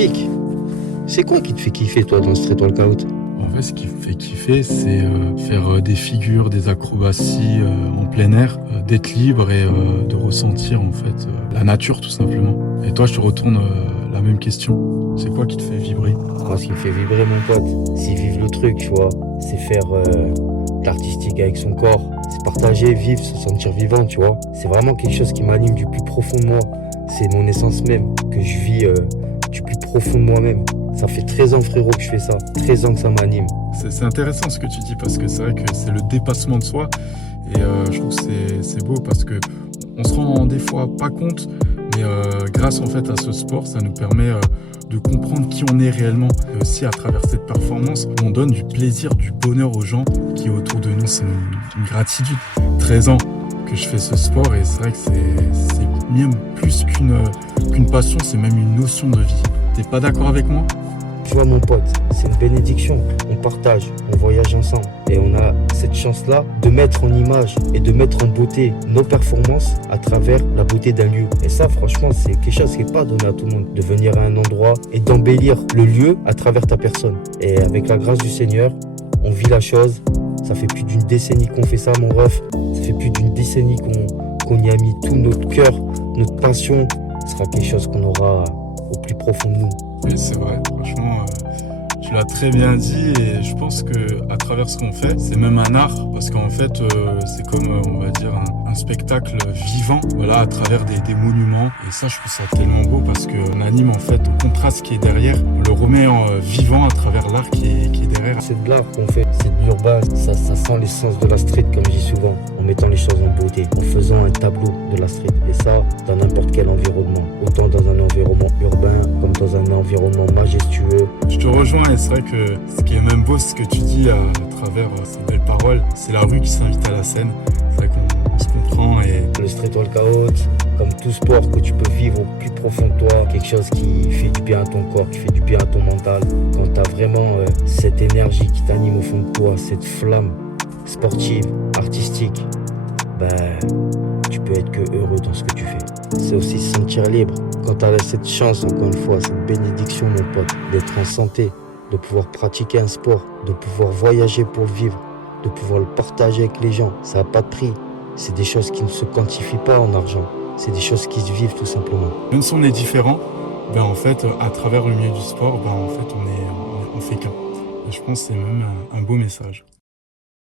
Vic, c'est quoi qui te fait kiffer toi dans le street workout? En fait, ce qui me fait kiffer, c'est faire des figures, des acrobaties en plein air, d'être libre et de ressentir en fait la nature tout simplement. Et toi, je te retourne la même question. C'est quoi qui te fait vibrer? Moi, ce qui me fait vibrer, mon pote, c'est vivre le truc, tu vois. C'est faire de l'artistique avec son corps. C'est partager, vivre, se sentir vivant, tu vois. C'est vraiment quelque chose qui m'anime du plus profond de moi. C'est mon essence même, que je vis du plus profond de moi-même. Ça fait 13 ans, frérot, que je fais ça. 13 ans que ça m'anime. C'est intéressant ce que tu dis parce que c'est vrai que c'est le dépassement de soi. Et je trouve que c'est beau parce que on se rend des fois pas compte, mais grâce en fait à ce sport, ça nous permet de comprendre qui on est réellement. Et aussi à travers cette performance, on donne du plaisir, du bonheur aux gens qui est autour de nous. C'est une gratitude. 13 ans que je fais ce sport et c'est vrai que c'est même plus qu'une passion, c'est même une notion de vie. T'es pas d'accord avec moi? Tu vois, mon pote, c'est une bénédiction. On partage, on voyage ensemble. Et on a cette chance-là de mettre en image et de mettre en beauté nos performances à travers la beauté d'un lieu. Et ça, franchement, c'est quelque chose qui n'est pas donné à tout le monde. De venir à un endroit et d'embellir le lieu à travers ta personne. Et avec la grâce du Seigneur, on vit la chose. Ça fait plus d'une décennie qu'on fait ça, mon ref. Ça fait plus d'une décennie qu'on y a mis tout notre cœur, notre passion. Ce sera quelque chose qu'on aura au plus profond de nous. Oui, c'est vrai, franchement, tu l'as très bien dit et je pense que à travers ce qu'on fait, c'est même un art parce qu'en fait, c'est comme, on va dire, un spectacle vivant, voilà, à travers des monuments. Et ça, je trouve ça tellement beau parce qu'on anime en fait au contraste qui est derrière, on le remet en vivant à travers l'art qui est derrière. C'est de l'art qu'on fait, c'est de l'urbain, ça sent l'essence de la street, comme je dis souvent, en mettant les choses en beauté, en faisant un tableau de la street. Et ça, dans n'importe quel environnement, autant dans un environnement urbain comme dans un environnement majestueux. Je te rejoins et c'est vrai que ce qui est même beau, ce que tu dis à travers ces belles paroles, c'est la rue qui s'invite à la scène. C'est vrai qu'on se comprend et... Le street workout, comme tout sport que tu peux vivre au plus profond de toi, quelque chose qui fait du bien à ton corps, qui fait du bien à ton mental. Quand tu as vraiment cette énergie qui t'anime au fond de toi, cette flamme sportive, artistique, tu peux être que heureux dans ce que tu fais. C'est aussi se sentir libre. Quand tu as cette chance, encore une fois, cette bénédiction, mon pote, d'être en santé, de pouvoir pratiquer un sport, de pouvoir voyager pour le vivre, de pouvoir le partager avec les gens, ça n'a pas de prix. C'est des choses qui ne se quantifient pas en argent. C'est des choses qui se vivent tout simplement. Même si on est différent, en fait, à travers le milieu du sport, en fait, on fait qu'un. Et je pense que c'est même un beau message.